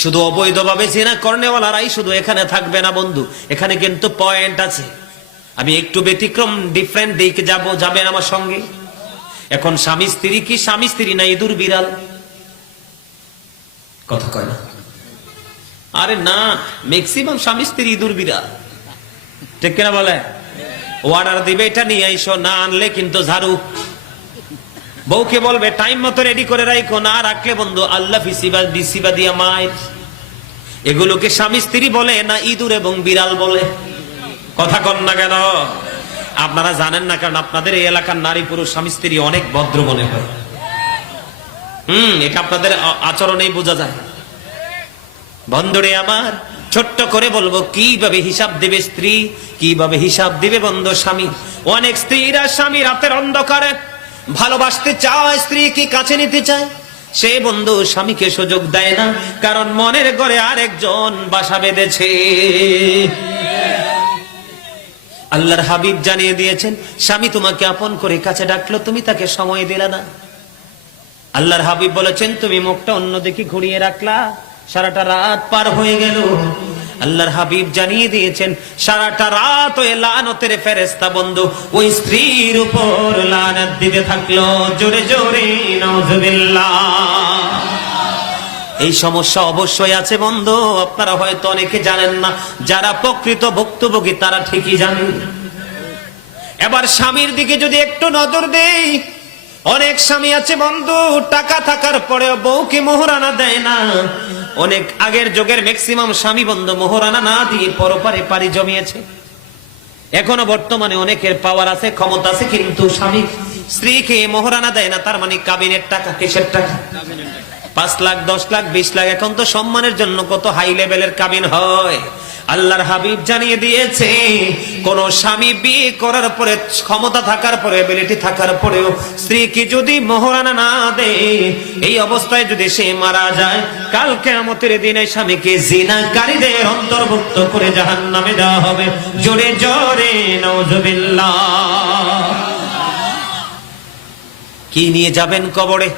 শুধু অবৈধভাবে জেনা কর্নেওয়ালারাই শুধু এখানে থাকবে না, বন্ধু। এখানে কিন্তু পয়েন্ট আছে। আমি একটু ব্যতিক্রম ডিফারেন্ট দিকে যাব, যাবেন আমার সঙ্গে? এখন স্বামী স্ত্রী কি? স্বামী স্ত্রী না ইঁদুর বিড়াল? কথা কয় না। আরে না ম্যাক্সিমাম স্বামী স্ত্রী ইঁদুর বিড়াল। ঠিক কিনা বলে? অর্ডার দিবে, এটা নিয়ে আইসো, না আনলে কিন্তু ঝাড়ু বউকে বলবে টাইম মতো রেডি করে রাখো না রাখলে বন্ধু, আল্লাহ ফিসিবা বিসিবা দিয়া মায়ের। এগুলোকে স্বামী স্ত্রী বলে, না ইঁদুর এবং বিড়াল বলে। কথা কন না কেন? আপনারা জানেন না, কারণ আপনাদের এই এলাকার নারী পুরুষ স্বামী স্ত্রী অনেক ভদ্র মনে হয়। হুম, এটা আপনাদের আচরণেই বোঝা যায়। বন্ধুরে আমার, ছোট্ট করে বলব, কীভাবে হিসাব দেবে স্ত্রী, কীভাবে হিসাব দিবে বন্ধু স্বামী? অনেক স্ত্রীরা স্বামী রাতের অন্ধকারে ভালোবাসতে চায়, স্ত্রী কি কাছে নিতে চায়? সে বন্ধু স্বামীকে সুযোগ দেয় না, কারণ মনের ঘরে আরেকজন বাসা বেঁধেছে। আল্লাহর হাবিব জানিয়ে দিয়েছেন, স্বামী তোমাকে আপন করে কাছে ডাকলো, তুমি তাকে সময় দিলে না। আল্লাহর হাবিব বলেছেন, তুমি মুখটা অন্যদিকে ঘুরিয়ে রাখলা, সারাটা রাত পার হয়ে গেল। আল্লাহর হাবিব জানিয়ে দিয়েছেন, সারাটা রাত ওই লানতের ফেরেস্তা বন্ধু ওই স্ত্রীর উপর লানত দিতে থাকল। জোরে জোরে নজবিল্লাহ এই সমস্যা অবশ্যই আছে বন্ধু, আপনারা হয়তো অনেকে জানেন না, যারা প্রকৃত ভুক্তভোগী তারা ঠিকই জানেন। এবার স্বামীর দিকে যদি একটু নজর দেই, অনেক স্বামী আছে বন্ধু, টাকা থাকার পরেও বউকে মোহরানা দেয় না। অনেক আগের যুগের ম্যাক্সিমাম স্বামী বন্ধু মোহরানা না দিয়ে পরপারে পাড়ি জমিয়েছে। এখনও বর্তমানে অনেকের পাওয়ার আছে, ক্ষমতা আছে, কিন্তু স্বামী স্ত্রীকে মোহরানা দেয় না, তার মানে কাবিনের টাকা, কিসের টাকা? পাঁচ লাখ, দশ লাখ, বিশ লাখ, এখন তো সম্মানের জন্য কত হাই লেভেলের কাবিন হয়। আল্লাহর হাবিব জানিয়ে দিয়েছে, কোন স্বামী বিয়ে করার পরে, ক্ষমতা থাকার পরে এবিলিটি থাকার পরেও স্ত্রীকে যদি মোহরানা না দেয়, এই অবস্থায় যদি সে মারা যায়, কাল কেমতের দিনে স্বামীকে জিনাকারীদের অন্তর্ভুক্ত করে জাহান নামে দেওয়া হবে। জোরে জোরে নজবিল্লাহ কি নিয়ে যাবেন কবরে?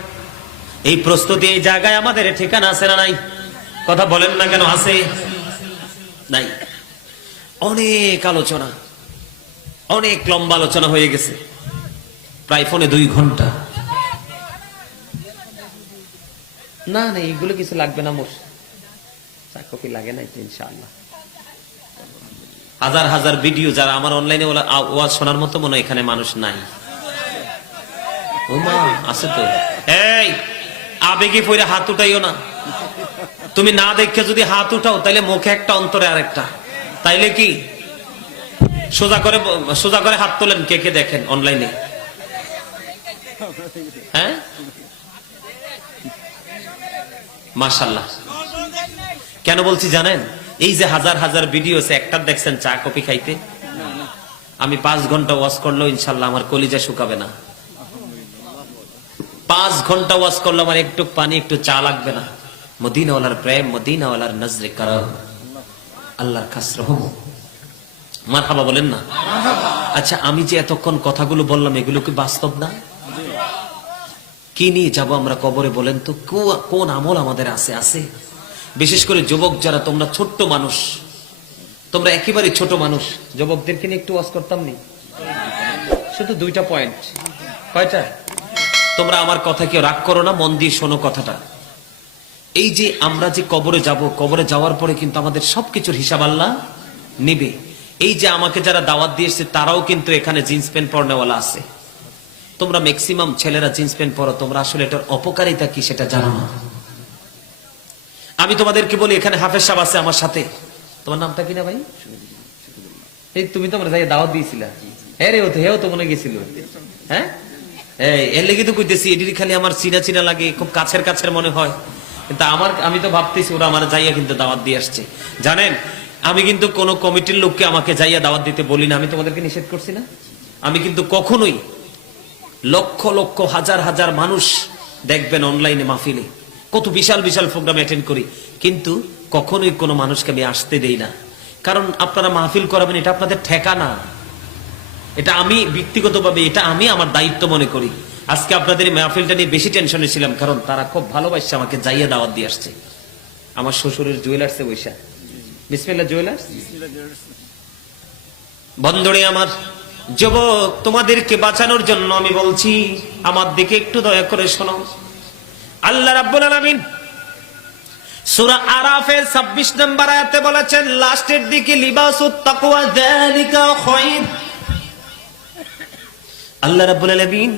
এই প্রস্তুতি এই জায়গায় আমাদের ঠিকানা আছে না নাই? কথা বলেন না কেন, আছে? নাই। অনেক আলোচনা অনেক লম্বা আলোচনা হয়ে গেছে। প্রায় ফোনে দুই ঘণ্টা। না না এগুলো কিছু লাগবে না মোর। চা কফি লাগে না ইনশাআল্লাহ। হাজার হাজার ভিডিও যারা আমার অনলাইনে ওয়াজ শোনার মতো মনে হয় এখানে মানুষ নাই। আছে তো। এই আবেগে পড়ে হাত উঠাইও না। তুমি না দেখে যদি হাত উঠাও, তাইলে মুখে একটা, অন্তরে আরেকটা। তাইলে কি? সোজা করে সোজা করে হাত তোলেন, কে কে দেখেন অনলাইনে হ্যাঁ? মাশাল্লাহ কেন বলছি জানেন? এই যে হাজার হাজার ভিডিও একটা দেখছেন চা, কফি খাইতে? আমি পাঁচ ঘণ্টা ওয়াশ করলেও ইনশাল্লাহ আমার কলিজা শুকাবে না। পাঁচ ঘণ্টা ওয়াশ করলে আমার একটু পানি, একটু চা লাগবে না। মদিনাওয়ালার প্রেম, মদিনাওয়ালার নজরে কর আল্লাহর কাছ মার হাবা বলেন না? আচ্ছা আমি যে এতক্ষণ কথাগুলো বললাম, এগুলো কি বাস্তব না? কি নিয়ে যাব আমরা কবরে বলেন তো? কোন আমল আমাদের আছে আছে? বিশেষ করে যুবক যারা, তোমরা ছোট্ট মানুষ। তোমরা একেবারে ছোট মানুষ। যুবকদেরকে নিয়ে একটু ওয়াজ করতাম নি? শুধু দুইটা পয়েন্ট কয়টা? তোমরা আমার কথা কেউ রাগ করো না, মন দিয়ে শোনো কথাটা। এই যে আমরা যে কবরে যাব, কবরে যাওয়ার পরে কিন্তু আমাদের সবকিছুর হিসাব আল্লাহ নিবে। এই যে আমাকে যারা দাওয়াত দিয়েছে তারাও কিন্তু এখানে জিন্স প্যান্ট পরনেওয়ালা আছে। তোমরা ম্যাক্সিমাম ছেলেরা জিন্স প্যান্ট পরো, তোমরা আসলে এটার অপকারিতা কি সেটা জানো না। আমি তোমাদেরকে বলি, এখানে হাফেজ সাহেব আছে আমার সাথে। তোমার নামটা কি না ভাই? এই তুমি তো আমরা দাওয়াত দিয়েছিলা। হ্যাঁ রে ও তো, হেও তো মনে গেছিল। হ্যাঁ? এর লেগে তো কইতেছি, এটির খালি আমার চিনা চিনা লাগে, খুব কাছের কাছের মনে হয়। কিন্তু আমার, আমি তো ভাবতেছি ওরা আমার যাইয়া কিন্তু দাওয়াত দিয়ে আসছে। জানেন, আমি কিন্তু কোন কমিটির লোককে আমাকে যাইয়া দাওয়াত দিতে বলি না। আমি তোমাদেরকে নিষেধ করছি না? আমি কিন্তু কখনোই লক্ষ লক্ষ, হাজার হাজার মানুষ দেখবেন অনলাইনে মাহফিলে। কত বিশাল বিশাল প্রোগ্রাম অ্যাটেন্ড করি। কিন্তু কখনোই কোনো মানুষকে আমি আসতে দেই না। কারণ আপনারা মাহফিল করাবেন, এটা আপনাদের ঠেকা না। এটা আমি ব্যক্তিগতভাবে, এটা আমি আমার দায়িত্ব মনে করি। আজকে আপনাদের মাহফিলটা নিয়ে বেশি টেনশনে ছিলাম, কারণ তারা খুব ভালোবাসছে আমাকে যাইয়ে দাওয়াত দিয়ে আসছে। আমার শ্বশুরের জুয়েলার্সে বৈশা। বিসমিল্লা জুয়েলার্স বন্ধুরে আমার, যুবক, তোমাদেরকে বাঁচানোর জন্য আমি বলছি, আমার দিকে একটু দয়া করে শোনো। আল্লাহ রাব্বুল আলামিন সূরা আরাফের 26 নম্বর আয়াতে বলেছেন, লাস্টের দিকে লিবাসুত তাকওয়া যালিকা খায়র আল্লাহ রাব্বুল আলামিন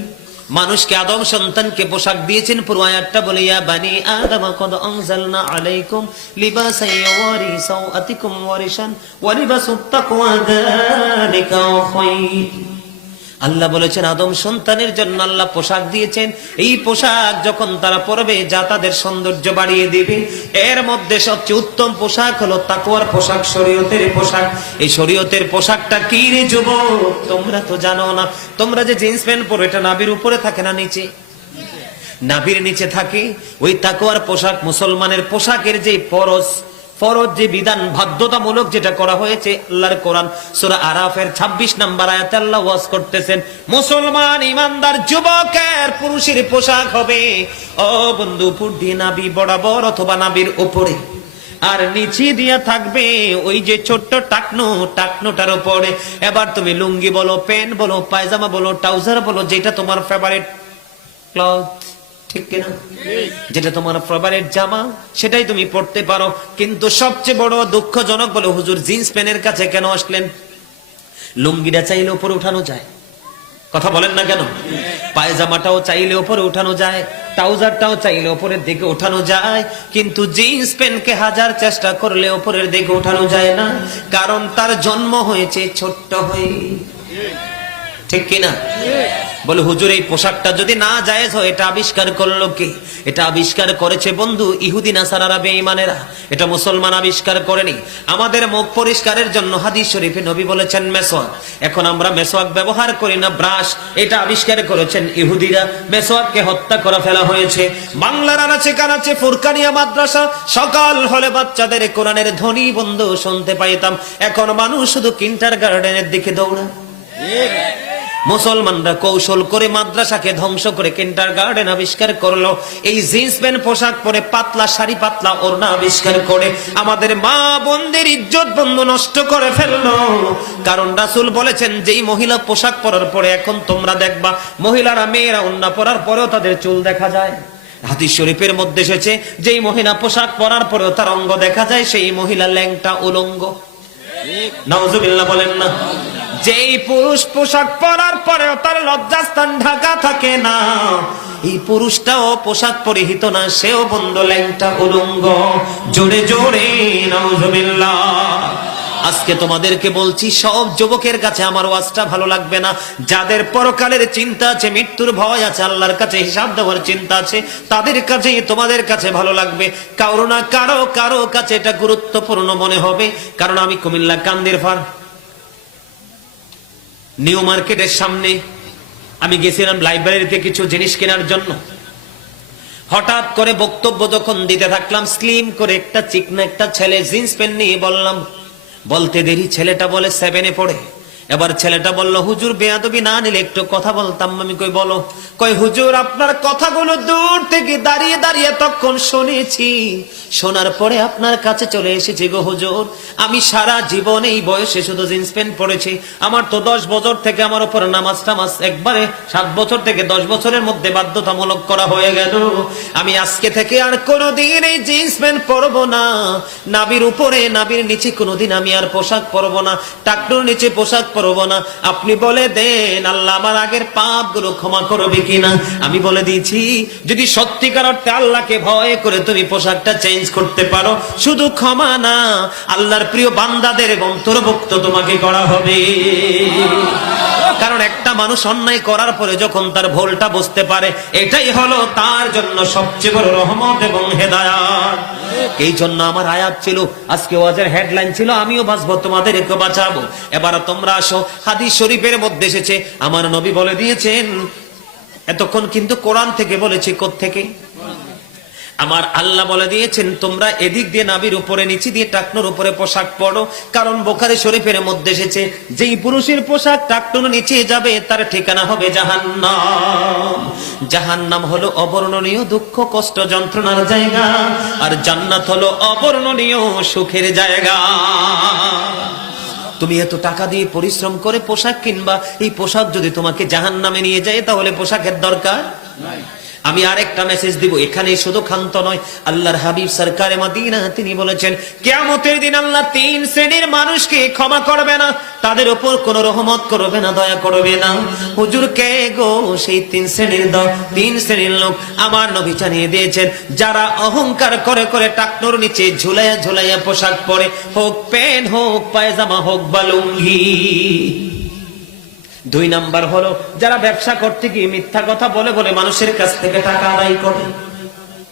মানুষকে আদম সন্তানকে পোশাক দিয়েছেন, পুরো বলিয়া বলে, ইয়া বানি আদম, কদ আনজালনা আলাইকুম লিবাসান ইয়াওয়ারি সাওআতিকুম ওয়ারিশান, ওয়া লিবাসুত তাকওয়া যালিকা খায়র আল্লাহ বলেছেন, আদম সন্তানের জন্য আল্লাহ পোশাক দিয়েছেন। এই পোশাক যখন তারা পরবে, যা তাদের সৌন্দর্য বাড়িয়ে দিবে। এর মধ্যে সবচেয়ে উত্তম পোশাক হলো তাকুয়ার পোশাক, শরীয়তের পোশাক। এই শরীয়তের পোশাকটা কি রে যুবক? তোমরা তো জানো না। তোমরা যে জিন্স প্যান্ট পরো, এটা নাবির উপরে থাকে না নিচে? নাভির নিচে থাকে। ওই তাকুয়ার পোশাক মুসলমানের পোশাকের যে পরশ ফরজ যে বিধান, বাধ্যতামূলক যেটা করা হয়েছে, আল্লাহর কোরআন, সূরা আরাফের 26 নাম্বার আয়াতে আল্লাহ ওয়াজ করতেছেন, মুসলমান ইমানদার যুবকের পুরুষের পোশাক হবে। ও বন্ধু পুডি নাবি বরাবর অথবা নাবির উপরে। আর নিচে দিয়া থাকবে ওই যে ছোট্ট টাকনো, টাকনোটার উপরে। এবার তুমি লুঙ্গি বলো, প্যান্ট বলো, পায়জামা বলো, ট্রাউজার বলো, যেটা তোমার ফেভারিট ক্লথ ঠিক কিনা? যেটা তোমার ফেভারিট জামা, সেটাই তুমি পড়তে পারো। কিন্তু সবচেয়ে বড় দুঃখজনক বলে হুজুর জিন্স প্যান্টের কাছে কেন আসলেন? লুঙ্গিটা চাইলে উপরে উঠানো যায়। কথা বলেন না কেন? পায়জামাটাও চাইলে উপরে উঠানো যায়, ট্রাউজারটাও চাইলে উপরের দিকে উঠানো যায়, কিন্তু জিন্স প্যান্টকে হাজার চেষ্টা করলে উপরের দিকে উঠানো যায় না, কারণ তার জন্ম হয়েছে, ছোট্ট হয়ে। ঠিক কিনা? বলে, হুজুর, এই পোশাকটা যদি না হয়, এটা আবিষ্কার করল কে? এটা আবিষ্কার করেছে বন্ধু ইহুদি নাসারারা বেঈমানেরা। এটা মুসলমান আবিষ্কার করেনি। আমাদের মুখ পরিষ্কারের জন্য হাদিস শরীফে নবী বলেছেন মেসওয়াক এখন আমরা মেসোয়াক ব্যবহার করি না, ব্রাশ। এটা আবিষ্কার করেছেন ইহুদিরা। মেসওয়াককে হত্যা করা ফেলা হয়েছে। বাংলার আনাচে কানাচে ফুরকানিয়া মাদ্রাসা, সকাল হলে বাচ্চাদের কোরআনের ধ্বনি বন্ধু শুনতে পাইতাম। এখন মানুষ শুধু কিন্টার গার্ডেনের দিকে দৌড়ায়। মুসলমানরা কৌশল করে মাদ্রাসাকে ধ্বংস করে কিন্টার গার্ডেন আবিষ্কার করল। এই জিন্স প্যান্ট পোশাক পরে পাতলা শাড়ি পাতলা ওড়না আবিষ্কার করে আমাদের মা বোনদের ইজ্জত বন্ধু নষ্ট করে ফেলল। কারণ রাসুল বলেছেন যেই মহিলা পোশাক পরার পরে এখন তোমরা দেখবা মহিলারা মেয়েরা ওড়না পরার পরেও তাদের চুল দেখা যায়। হাদিস শরীফের মধ্যে এসেছে যেই মহিলা পোশাক পরার পরেও তার অঙ্গ দেখা যায় সেই মহিলা ল্যাংটা উলঙ্গ। নওজুবিল্লাহ বলেন না। যেই পুরুষ পোশাক পরার পরেও তার লজ্জাস্থান ঢাকা থাকে না। এই পুরুষটাও পোশাক পরিহিত না, সেও বন্ধ ল্যাংটা উলঙ্গ। জোরে জোরে আজকে তোমাদেরকে বলছি, সব যুবকের কাছে আমার ওয়াজটা ভালো লাগবে না। যাদের পরকালের চিন্তা আছে, মৃত্যুর ভয় আছে, আল্লাহর কাছে হিসাব দেওয়ার চিন্তা আছে, তাদের কাছেই তোমাদের কাছে ভালো লাগবে। কারও না কারও কারও কাছে এটা গুরুত্বপূর্ণ মনে হবে। কারণ আমি কুমিল্লা কান্দির ফার। নিউ মার্কেটের সামনে আমি গেছিলাম লাইব্রেরিতে কিছু জিনিস কেনার জন্য। হঠাৎ করে বক্তব্য যখন দিতে থাকলাম স্লিম করে একটা, চিকনা একটা ছেলে জিন্স প্যান্ট নিয়ে বললাম, বলতে দেরি, ছেলেটা বলে সেভেনে পড়ে। এবার ছেলেটা বলল, হুজুর, বেয়াদবি না নিলে একটু কথা বলতাম। আমি কই, বলো। কই, হুজুর, আপনার কথাগুলো দূর থেকে দাঁড়িয়ে দাঁড়িয়ে তখন শুনেছি। শোনার পরে আপনার কাছে চলে এসেছি গো হুজুর। আমি সারা জীবন এই বয়সে শুধু জিন্স প্যান্ট পরেছি। আমার তো দশ বছর থেকে আমার উপর নামাজ টামাজ একবারে সাত বছর থেকে দশ বছরের মধ্যে বাধ্যতামূলক করা হয়ে গেল। আমি আজকে থেকে আর কোনোদিন এই জিন্স প্যান্ট পরবো না। নাবির উপরে নাবির নিচে কোনোদিন আমি আর পোশাক পরবো না। টাকটুর নিচে পোশাক পরবো না। আপনি বলে দেন, আল্লাহ আমার আগের পাপগুলো ক্ষমা করবে কিনা? আমি বলে দিয়েছি, যদি সত্যিকার অর্থে আল্লাহকে ভয় করে তুমি পোশাকটা চেঞ্জ করতে পারো, শুধু ক্ষমা না, আল্লাহর প্রিয় বান্দাদের অন্তর্ভুক্ত তোমাকে করা হবে। কারণ একটা মানুষ অন্যায় করার পরে যখন তার ভুলটা বুঝতে পারে, এটাই হলো তার জন্য সবচেয়ে বড় রহমত এবং হেদায়াত। এই জন্য আমার আয়াত ছিল, আজকে ওয়াজের হেডলাইন ছিল, আমিও বাঁচবো তোমাদেরকে বাঁচাবো। এবার তোমরা আসো, হাদিস শরীফের মধ্যে এসেছে, আমার নবী বলে দিয়েছেন, এতক্ষণ কিন্তু কোরআন থেকে বলেছি থেকে আমার আল্লাহ বলে দিয়েছেন, তোমরা এদিক দিয়ে নাবির উপরে, নিচে দিয়ে টাকনোর উপরে পোশাক পরো। কারণ বোখারি শরীফের মধ্যে এসেছে, যেই পুরুষের পোশাক টাকনোর নিচে যাবে, তার ঠিকানা হবে জাহান্নাম। জাহান্নাম হলো অবর্ণনীয় দুঃখ, কষ্ট, যন্ত্রণার জায়গা, আর জান্নাত হলো অবর্ণনীয় সুখের জায়গা। তুমি এত টাকা দিয়ে পরিশ্রম করে পোশাক কিনবা, এই পোশাক যদি তোমাকে জাহান নামে নিয়ে যায়, তাহলে পোশাকের দরকার আমি আরেকটা মেসেজ দিব এখানে শুধু ক্ষান্ত নয়, আল্লাহর হাবিব সরকারে মাদিনা, তিনি বলেছেন, কেয়ামতের দিন আল্লাহ তিন শ্রেণির মানুষকে ক্ষমা করবে না, তাদের উপর কোন রহমত করবে না, দয়া করবে না। হুজুর কে গো? সেই তিন শ্রেণির দ তিন শ্রেণির লোক আমার নবী জানিয়ে দিয়েছেন, যারা অহংকার করে করে টাকনোর নিচে ঝুলাইয়া ঝুলাইয়া পোশাক পরে, হোক প্যান্ট, হোক পায়জামা, হোক বা লুঙ্গি দুই নাম্বার হলো, যারা ব্যবসা করতে গিয়ে মিথ্যা কথা বলে বলে মানুষের কাছ থেকে টাকা আদায় করে।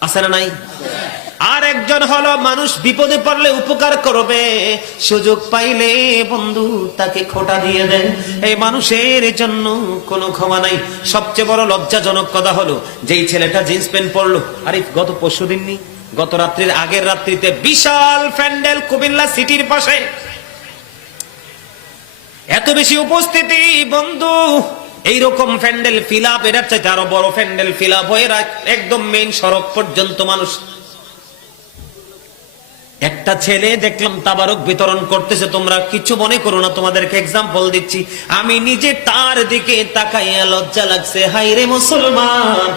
আছে না নাই? আর একজন হলো, মানুষ বিপদে পড়লে উপকার করবে, সুযোগ পাইলে বন্ধু তাকে খোটা দিয়ে দেয়। এই মানুষের জন্য কোনো ক্ষমা নাই। সবচেয়ে বড় লজ্জাজনক কথা হলো, যেই ছেলেটা জিন্স প্যান্ট পরলো আরে গত পরশু দিননি গত রাত্রির আগের রাত্রিতে বিশাল প্যান্ডেল কুমিল্লা সিটির পাশে এত বেশি উপস্থিতি, বন্ধু। এইরকম প্যান্ডেল ফিল আপ এটার চাইতে আরও বড় প্যান্ডেল ফিল আপ হয়ে একদম মেইন সড়ক পর্যন্ত মানুষ। একটা ছেলে, দেখলাম তাবারক বিতরণ করতেছে। তোমরা কিছু মনে করো না, তোমাদেরকে এক্সাম্পল দিচ্ছি। আমি নিজে তার দিকে তাকাইয়া লজ্জা লাগছে। হাই রে মুসলমান!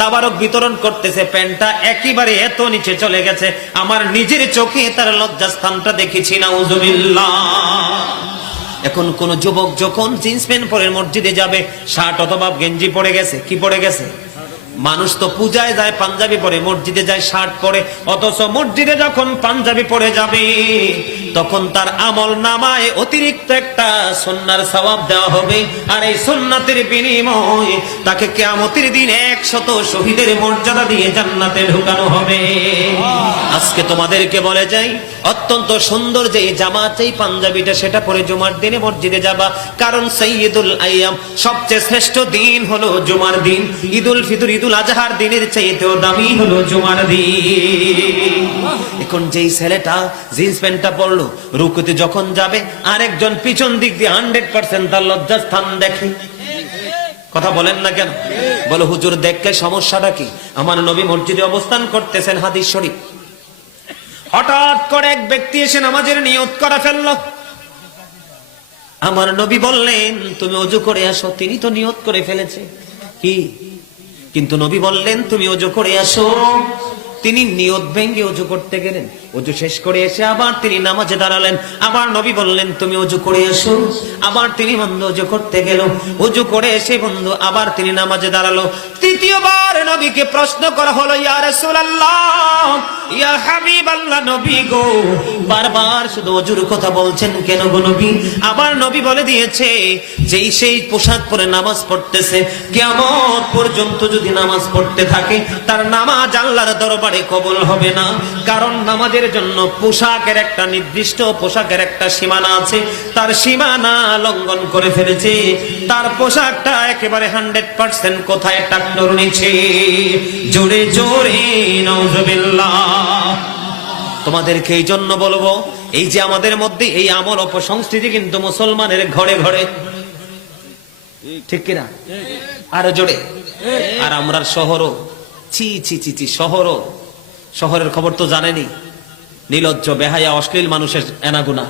তাবারক বিতরণ করতেছে, প্যান্টটা একেবারে এত নিচে চলে গেছে। আমার নিজের চোখে তার লজ্জা স্থানটা দেখেছি না এখন কোন যুবক যখন জিন্স প্যান্ট পরে মসজিদে যাবে, শার্ট অথবা গেঞ্জি পরে গেছে, কি পরে গেছে? মানুষ তো পূজায় যায়, পাঞ্জাবি পরে, মসজিদে যায়, শার্ট পরে, অথচ মসজিদে যখন পাঞ্জাবি পরে যাবে, তখন তার আমল নামায় অতিরিক্ত একটা সন্ন্যার সবাব দেওয়া হবে। আর এই সন্ন্যাতের বিনিময় তাকে কেয়ামতের দিন একশত শহীদের মর্যাদা দিয়ে জান্নাতে ঢুকানো হবে। আজকে তোমাদেরকে বলে যাই অত্যন্ত সুন্দর যে জামাত, এই পাঞ্জাবিটা, সেটা পরে জুমার দিনে মসজিদে যাবা। কারণ সৈয়দুল আইয়াম সবচেয়ে শ্রেষ্ঠ দিন হলো জুমার দিন। ঈদুল ফিতর, ঈদুল আজহার দিনের চাইতেও দামি হলো জুমার দিন। এখন যেই ছেলেটা জিন্স প্যান্টটা পরলো, রুকুতে যখন যাবে, আরেকজন পিছন দিক দিয়ে হান্ড্রেড পার্সেন্ট তার লজ্জাস্থান দেখে। কথা বলেন না কেন? বলো, হুজুর, দেখলে সমস্যাটা কি? আমার নবী মসজিদে অবস্থান করতেছেন হাদিস শরীফ। হঠাৎ করে এক ব্যক্তি এসে নামাজের নিয়ত করা ফেলল। আমার নবী বললেন, তুমি অজু করে আসো। তিনি তো নিয়ত করে ফেলেছে। কি? কিন্তু নবী বললেন, তুমি অজু করে আসো। তিনি নিয়ত ভেঙ্গে অজু করতে গেলেন। অজু শেষ করে এসে আবার তিনি নামাজে দাঁড়ালেন। আবার নবী বললেন, তুমি অজু করে এসো। আবার তিনি বন্ধু অজু করতে গেল। অজু করে এসে বন্ধু আবার তিনি নামাজে দাঁড়াল। তৃতীয়বার নবীকে প্রশ্ন করা হলো, ইয়া রাসূলুল্লাহ, ইয়া নবী গো। বারবার শুধু অজুর কথা বলছেন কেন গো নবী? আবার নবী বলে দিয়েছে, যেই সেই পোশাক পরে নামাজ পড়তেছে, কিয়ামত পর্যন্ত যদি নামাজ পড়তে থাকে, তার নামাজ আল্লাহর দরবারে কবুল হবে না। কারণ নামাজের জন্য পোশাকের একটা নির্দিষ্ট পোশাকের একটা সীমানা আছে। তার সীমানা লঙ্ঘন করে ফেলেছে। তার পোশাকটা একেবারে হান্ড্রেড পার্সেন্ট কোথায় টাকনোর নিচে জোরে জোরে নজবিল্লাহ তোমাদেরকে এই জন্য বলব, এই যে আমাদের মধ্যে এই আমল অপসংস্কৃতি কিন্তু মুসলমানের ঘরে ঘরে। ঠিক কিনা? আরও জোরে। আর আমরা শহরও, ছি ছি ছি ছি, শহরও। শহরের খবর তো জানেনি নিলজ্জ, বেহায়া, অশ্লীল মানুষের এনাগুনা।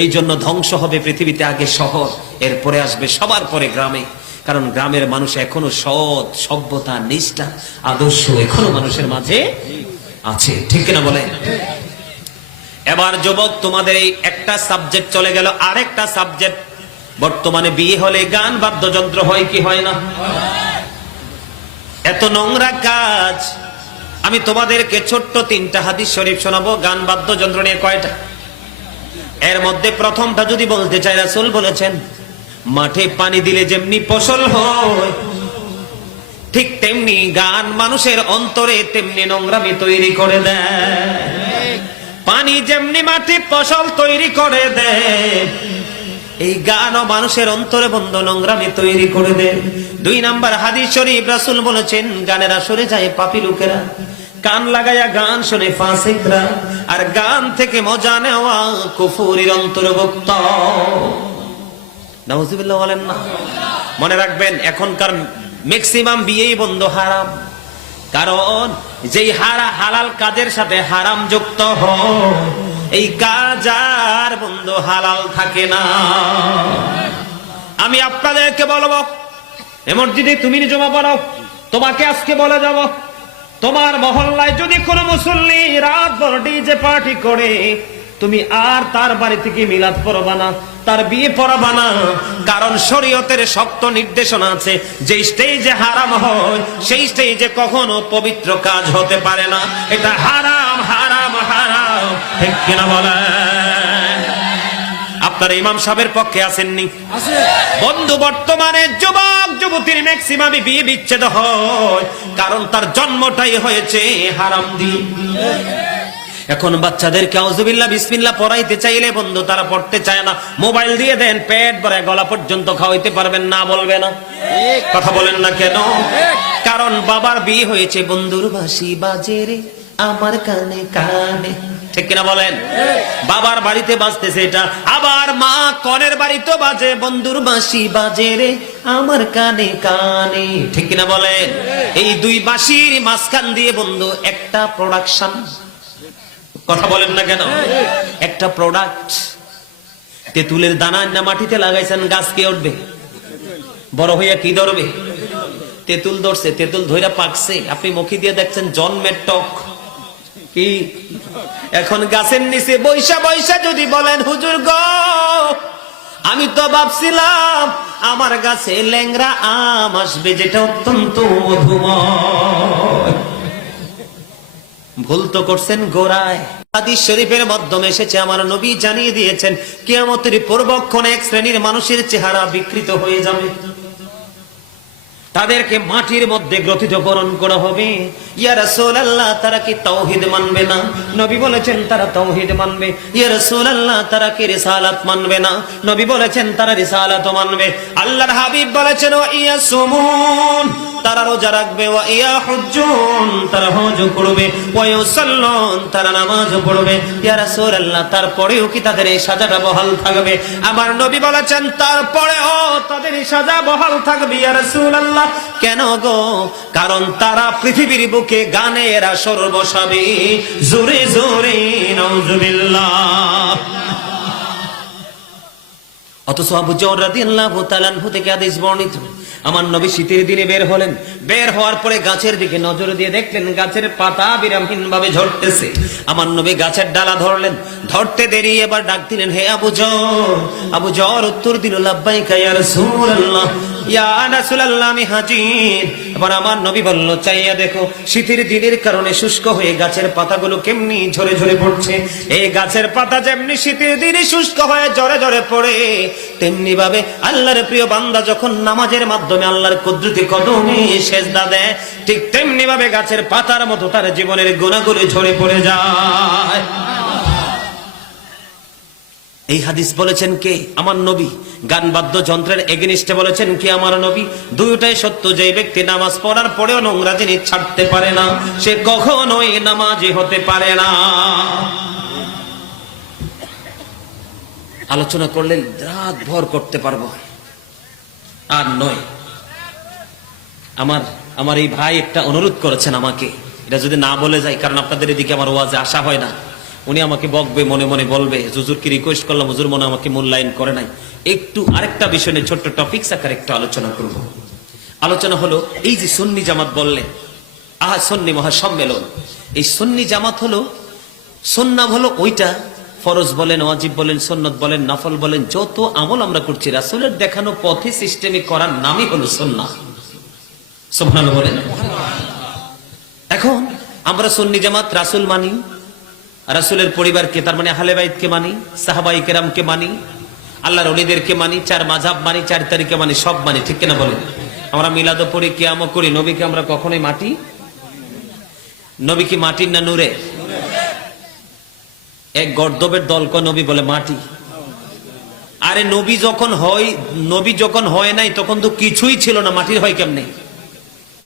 এই জন্য ধ্বংস হবে পৃথিবীতে আগে শহর, এরপরে আসবে সবার পরে গ্রামে। কারণ গ্রামের মানুষ এখনও সৎ, সভ্যতা, নিষ্ঠা, আদর্শ এখনও মানুষের মাঝে আছে। ঠিক কিনা বলে এবার যুবক, তোমাদের এই একটা সাবজেক্ট চলে গেল আরেকটা সাবজেক্ট বর্তমানে বিয়ে হলে গান, বাদ্যযন্ত্র হয় কি হয় না? এত নোংরা কাজ। আমি তোমাদেরকে ছোট্ট তিনটা হাদিস শরীফ শোনাবো, গান বাদ্যযন্ত্র নিয়ে কয়টা? এর মধ্যে প্রথমটা যদি বলতে চাই রাসূল বলেছেন, মাঠে পানি দিলে যেমনি ফসল হয়, ঠিক তেমনি গান মানুষের অন্তরে তেমনি নোংরামি তৈরি করে দেয়। পানি যেমনি মাটি ফসল তৈরি করে দেয় এই গানও মানুষের অন্তরে বন্ধ নোংরামি তৈরি করে দেয়। দুই নাম্বার হাদিস শরীফ রাসূল বলেছেন, গানের আসরে যায় পাপি লোকেরা। কান লাগাইয়া গান শুনে ফাসিকরা। আর গান থেকে মজা নেওয়া কুফুরির অন্তর্ভুক্ত। বলেন না। মনে রাখবেন, এখনকার ম্যাক্সিমাম বিয়েই বন্ধ হারাম। কারণ যেই হারা হালাল কাজের সাথে হারাম যুক্ত হয় এই কাজ আর বন্ধু হালাল থাকে না। আমি আপনাদেরকে বলব এমন যদি তুমি জমা পড়ো তোমাকে আজকে বলে যাব, তোমার মহল্লায় যদি কোনো মুসল্লি রাত ভর ডিজে পার্টি করে, তুমি আর তার বাড়ি থেকে মিলাদ পড়বা না, তার বিয়ে পড়াবা না। কারণ শরীয়তের শক্ত নির্দেশনা আছে যে স্টেজে হারাম হয়, সেই স্টেজে কখনো পবিত্র কাজ হতে পারে না। এটা হারাম হারাম। ঠিক কিনা বলেন আপনার ইমাম সাহেবের পক্ষে আসেননি? বন্ধু বর্তমানে যুবক যুবতীর ম্যাক্সিমামই বিয়ে বিচ্ছেদ হয়। কারণ তার জন্মটাই হয়েছে হারাম দিয়ে। এখন বাচ্চাদেরকে আউজুবিল্লাহ বিসমিল্লাহ পড়াইতে চাইলে বন্ধু তারা পড়তে চায় না। মোবাইল দিয়ে দেন পেট ভরে গলা পর্যন্ত খাওয়াইতে পারবেন না বলবে না। কথা বলেন না কেন? কারণ বাবার বিয়ে হয়েছে বন্ধুর বাসি বাজে রে। আমার কানে কানে। ঠিক কিনা বলেন? বাবার বাড়িতে বাজতেছে এটা। আবার মা কনের বাড়িতে বাজে বন্ধুর বাঁশি বাজে রে। আমার কানে কানে। ঠিক কিনা বলেন? এই দুই বাঁশির মাঝখান দিয়ে বন্ধু একটা প্রোডাকশন কথা বলেন না কেন? একটা প্রোডাক্ট তেঁতুলের দানা না মাটিতে লাগাইছেন গাছ কে উঠবে? বড় হইয়া কি ধরবে? তেঁতুল ধরছে তেঁতুল ধইরা পাকছে। আপনি মুখে দিয়ে দেখছেন জন্মের টক কি? এখন গাছের নিচে বৈশা বৈশা যদি বলেন, হুজুর গো, আমি তো ভাবছিলাম আমার গাছে ল্যাংরা আম আসবে, যেটা অত্যন্ত ভুল তো করছেন গোড়ায়। শরীফের মাধ্যমে এসেছে, আমার নবী জানিয়ে দিয়েছেন, কিয়ামতের পূর্বক্ষণ এক শ্রেণির মানুষের চেহারা বিকৃত হয়ে যাবে। তাদেরকে মাটির মধ্যে গ্রথিতকরণ করা হবে। ইয়া রাসূলুল্লাহ, তারা কি তাওহীদ মানবে না? নবী বলেছেন, তারা তাওহীদ মানবে। ইয়া রাসূলুল্লাহ, তারা কি রিসালাত মানবে না? নবী বলেছেন, তারা রিসালাত মানবে। আল্লাহর হাবিব বলেছেন, ওয়া সুমুন তারা রোজা রাখবে। ওয়া ইয়া হুজ্জুন তারা হজ করবে। ওয়া ইউসাল্লুন তারা নামাজ পড়বে। ইয়া রাসূলুল্লাহ তারপরেও কি তাদের এই সাজাটা বহাল থাকবে? আমার নবী বলেছেন, তারপরেও তাদের এই সাজা বহাল থাকবে। ইয়া রাসূলুল্লাহ কেন গো? কারণ তারা পৃথিবীর বুকে গানের আসর বসাবে। জোরে জোরে অথচ আবু হাদিস বর্ণিত, আমার নবী শীতের দিনে বের হলেন। বের হওয়ার পরে গাছের দিকে নজর দিয়ে দেখলেন, গাছের পাতা বিরামহীন ভাবে ঝরতেছে। আমার নবী গাছের ডালা ধরলেন। ধরতে দেরি, এবার ডাক দিলেন, হে আবু জর আবু জর উত্তর দিল, লাব্বাইকা আমার নবী বলল, চাইয়া দেখো, শীতের দিনের কারণে শুষ্ক হয়ে গাছের পাতাগুলো কেমনি ঝরে ঝরে পড়ছে। এই গাছের পাতা যেমনি শীতের দিনে শুষ্ক হয়ে ঝরে ঝরে পড়ে, তেমনি ভাবে আল্লাহর প্রিয় বান্দা যখন নামাজের মাধ্যমে আল্লাহর কুদরতি কদমে সেজদা দেয়, ঠিক তেমনি ভাবে গাছের পাতার মতো তার জীবনের গুণাগুলো ঝরে পড়ে যায়। এই হাদিস বলেছেন কে? আমার নবী। গান বাদ্য যন্ত্রের এগেনিস্টে বলেছেন কে আমার নবী? দুইটাই সত্য, যে ব্যক্তি নামাজ পড়ার পরেও নোংরা জিনিস ছাড়তে পারে না, সে কখনোই নামাজি হতে পারে না। আলোচনা করলে রাত ভর করতে পারব। আর নয়, আমার আমার এই ভাই একটা অনুরোধ করেছেন আমাকে। এটা যদি না বলে যায়, কারণ আপনাদের এদিকে আমার ওয়াজে আসা হয় না। উনি আমাকে বকবে, মনে মনে বলবে হুজুরকে রিকোয়েস্ট করলাম? হুজুর মনে আমাকে মূল্যায়ন করে নাই। একটু আরেকটা বিষয় নিয়ে ছোট্ট টপিক্স আকার একটু আলোচনা করব। আলোচনা হলো, এই যে সুন্নি জামাত বললেন আহা, সন্নি মহাসম্মেলন। এই সন্নি জামাত হলো সন্নাম হলো ওইটা, ফরজ বলেন, ওয়াজিব বলেন, সন্নত বলেন, নফল বলেন, যত আমল আমরা করছি, রাসুলের দেখানো পথে সিস্টেমে করার নামই হলো সন্না সোভান বলেন। এখন আমরা সন্নি জামাত রাসুল মানি রাসুলের পরিবারকে, তার মানে আহলে বাইতকে মানি সাহাবাই কেরামকে মানি, আল্লাহর অলিদেরকে মানি, চার মাঝাব মানি, চার তারিখে মানি, সব মানি, ঠিক কিনা বলেন? আমরা মিলাদ পড়ি কেয়াম করি, নবীকে আমরা কখনোই মাটি? নবী কি মাটির না নূরে? এক গর্দবের দলক নবী বলে, মাটি। আরে নবী যখন হয়, নবী যখন হয় নাই, তখন তো কিছুই ছিল না, মাটির হয় কেমনে?